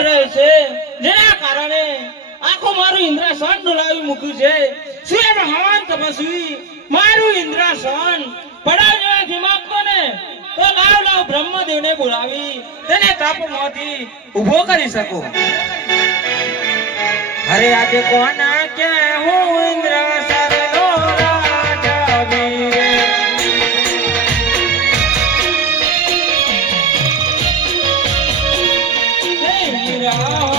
કરે છે જેના કારણે આખો મારું ઇન્દ્રાસન ડોલાવી મૂક્યું છે. શું એ મહાન તપસ્વી મારું ઇન્દ્રાસન પડાવવાથી માંગતો ને તો લાવ બ્રહ્મદેવને બોલાવી તેને તાપમાંથી ઊભો કરી શકો. અરે આજે કોના કે હું ઇન્દ્રાસનનો રાજા વીર. હે વીરા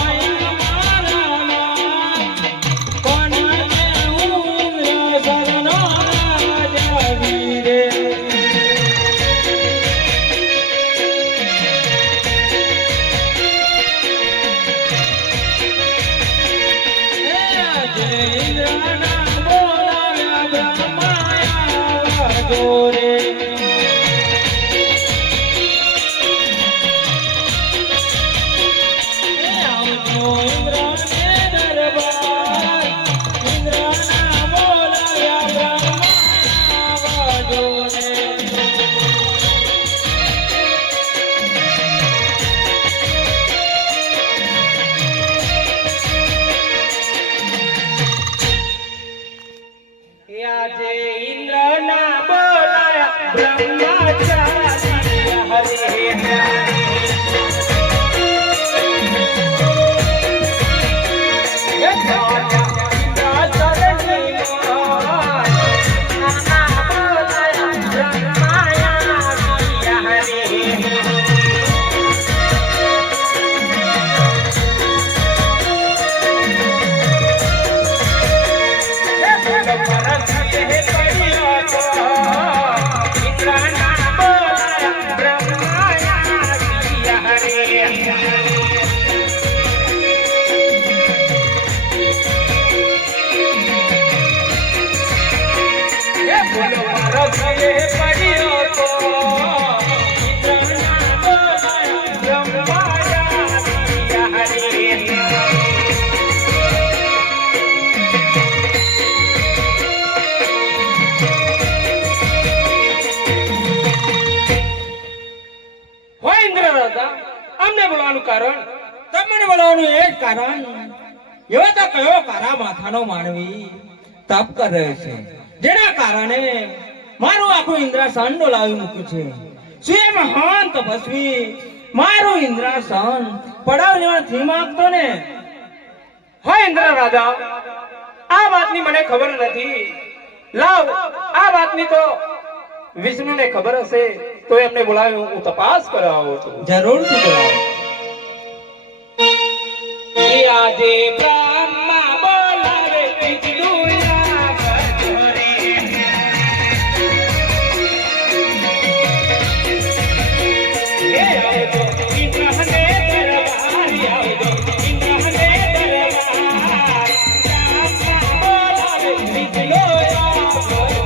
તપ કરે છે જેના કારણે મારું આખું ઇન્દ્રાસન ડોલાવી મૂક્યું છે. શું એ મહાન તપસ્વી મારું ઇન્દ્રાસન પડાવવાથી માંગતો ને? હા ઇન્દ્ર રાજા, આ વાતની મને ખબર નથી. લાવ આ વાતની તો વિષ્ણુને ખબર હશે તો એમને બોલાવી હું તપાસ કરાવું છું. જરૂરથી બોલાવો. આજે બ્રહ્મા બોલાવે વિષ્ણુના ઘરે. હે આવજો ઇન્દ્રને દરબારી, આવજો ઇન્દ્રને દરબાર. બ્રહ્મા બોલાવે વિષ્ણુના ઘરે.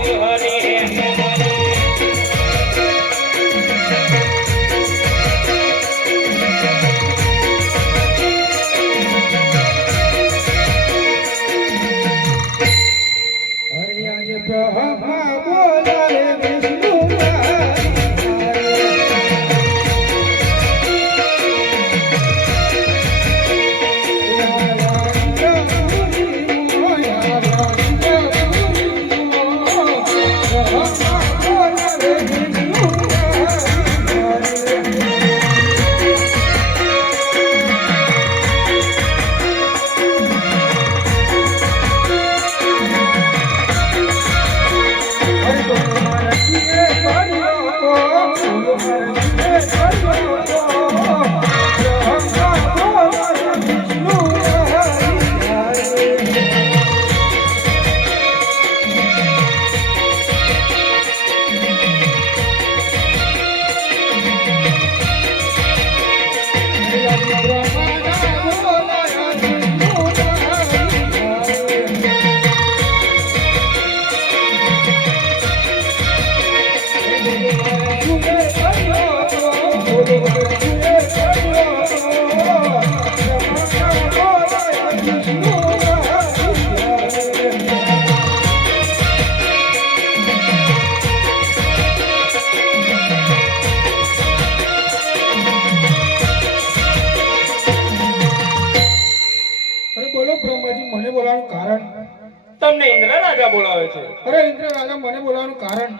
રાજા બોલાવે છે. અરે ઇન્દ્ર રાજા મને બોલાવવાનું કારણ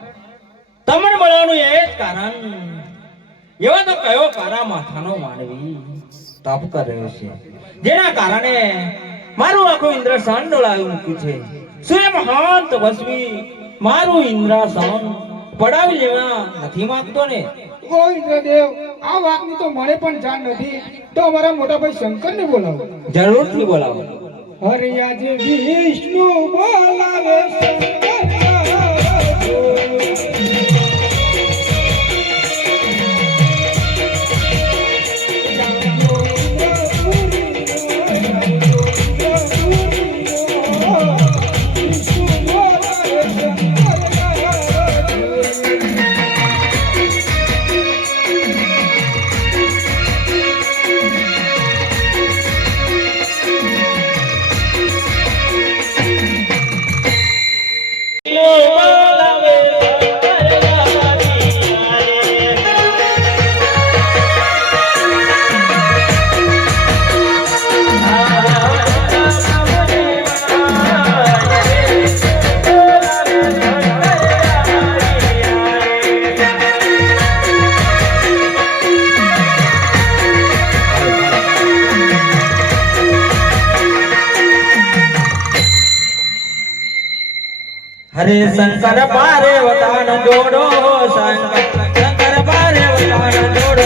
તમને બોલાવવાનું એ જ કારણ એવો તો કયો કારા માથાનો માનવી તપ કર્યો છે જેના કારણે મારું આખું ઇન્દ્રસન ડોલાવી મૂક્યું છે. શું એ મહાન તપસ્વી મારું ઇન્દ્રસન પડાવી લેવા નથી માંગતો ને? ઓ ઇન્દ્રદેવ, આ વાતની તો મને પણ જાણ નથી, તો અમારા મોટા ભાઈ શંકરને બોલાવો. જરૂરથી બોલાવો. અરે આજે વિષ્ણુ બોલાવે હરે શંકર પારે વતાન જોડો, શંકર પારે વતાન જોડો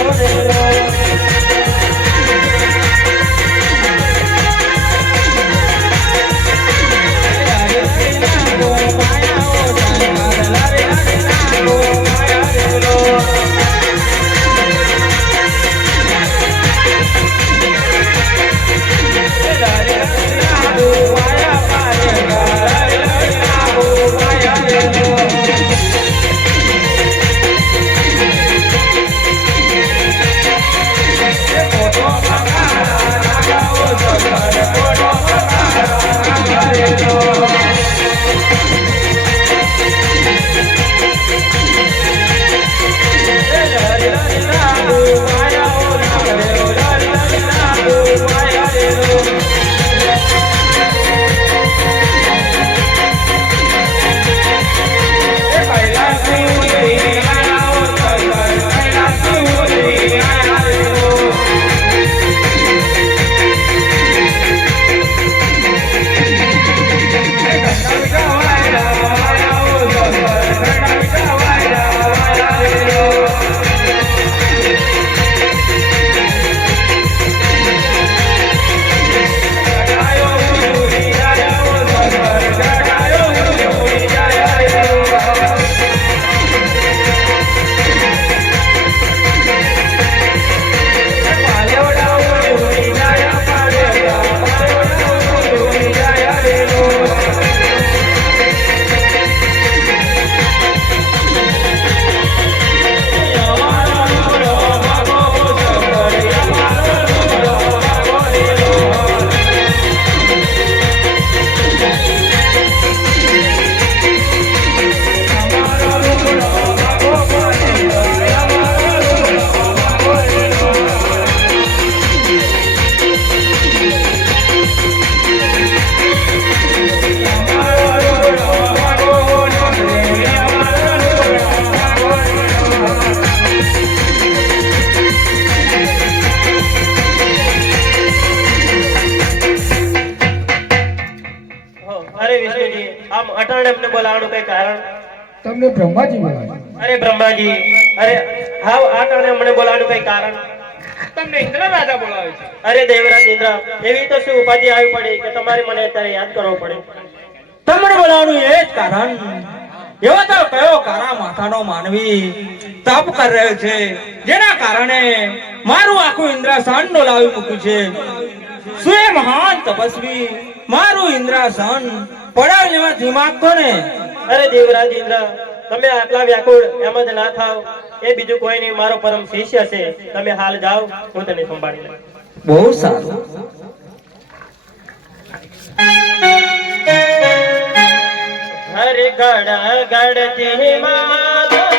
તમને બ્રહ્માજી બોલાવે. અરે બ્રહ્માજી, અરે હાવ આ ટાણે મને બોલાવવાનું કઈ કારણ? તમને ઇન્દ્ર રાજા બોલાવે છે. અરે દેવરાજ ઇન્દ્ર, એવી તો શું ઉપાધિ આવી પડી કે તમારે મને અત્યારે યાદ કરવો પડે? તમને બોલાવવાનું એ જ કારણ એવો તો કયો કારા માથાનો માનવી તપ કરી રહ્યો છે જેના કારણે મારું આખું ઇન્દ્રસન ડોલાવી મૂક્યું છે. શું એ મહાન તપસ્વી મારું ઇન્દ્રસન પડાવી લેવાથી માંગતો ને? અરે દેવરાજ ઇન્દ્ર, તમે આટલા વ્યાકુળ એમ જ ના થાવ. એ બીજું કોઈ નહીં, મારો પરમ શિષ્ય છે. તમે હાલ જાઓ, હું તને સંભાળી લઈશ. બહુ સારું. હરે ગડ ગડતી માધવ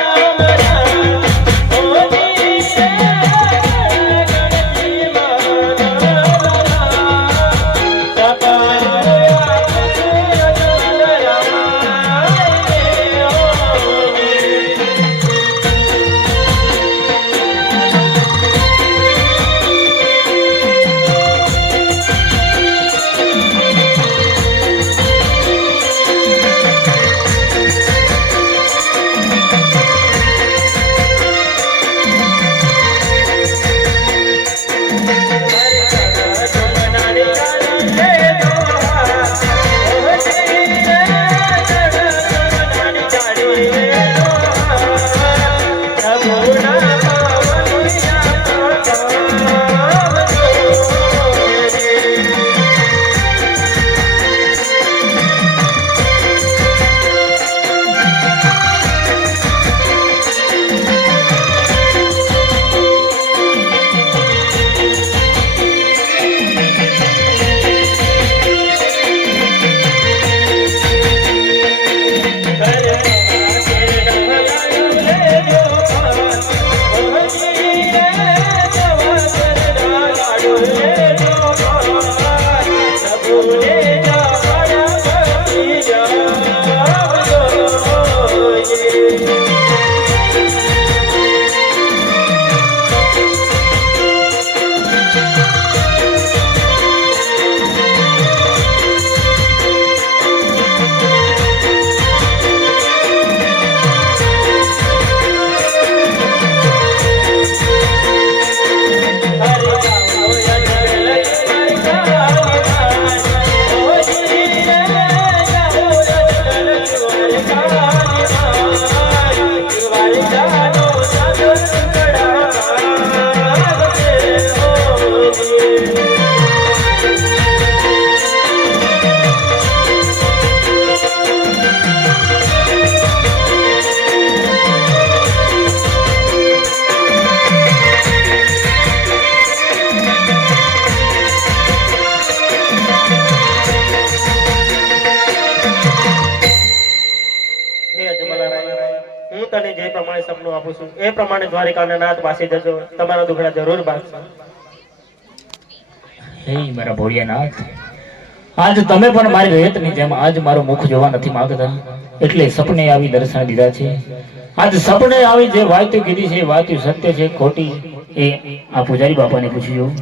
હે અજમલારાય, હું તને જે પ્રમાણે સપનું આપું છું એ પ્રમાણે દ્વારિકાના નાથ પાસે જજો, તમારા દુખડા જરૂર ભાગશે. હે મારા ભોળિયાનાથ, આજ તમે પણ મારી રેતની જેમ આજ મારું મુખ જોવા નથી માંગતા, એટલે સપને આવી દર્શન દીધા છે. આજ સપને આવી જે વાતો કીધી છે એ વાતો સત્ય છે ખોટી એ આ પૂજારી બાપાને પૂછ્યું.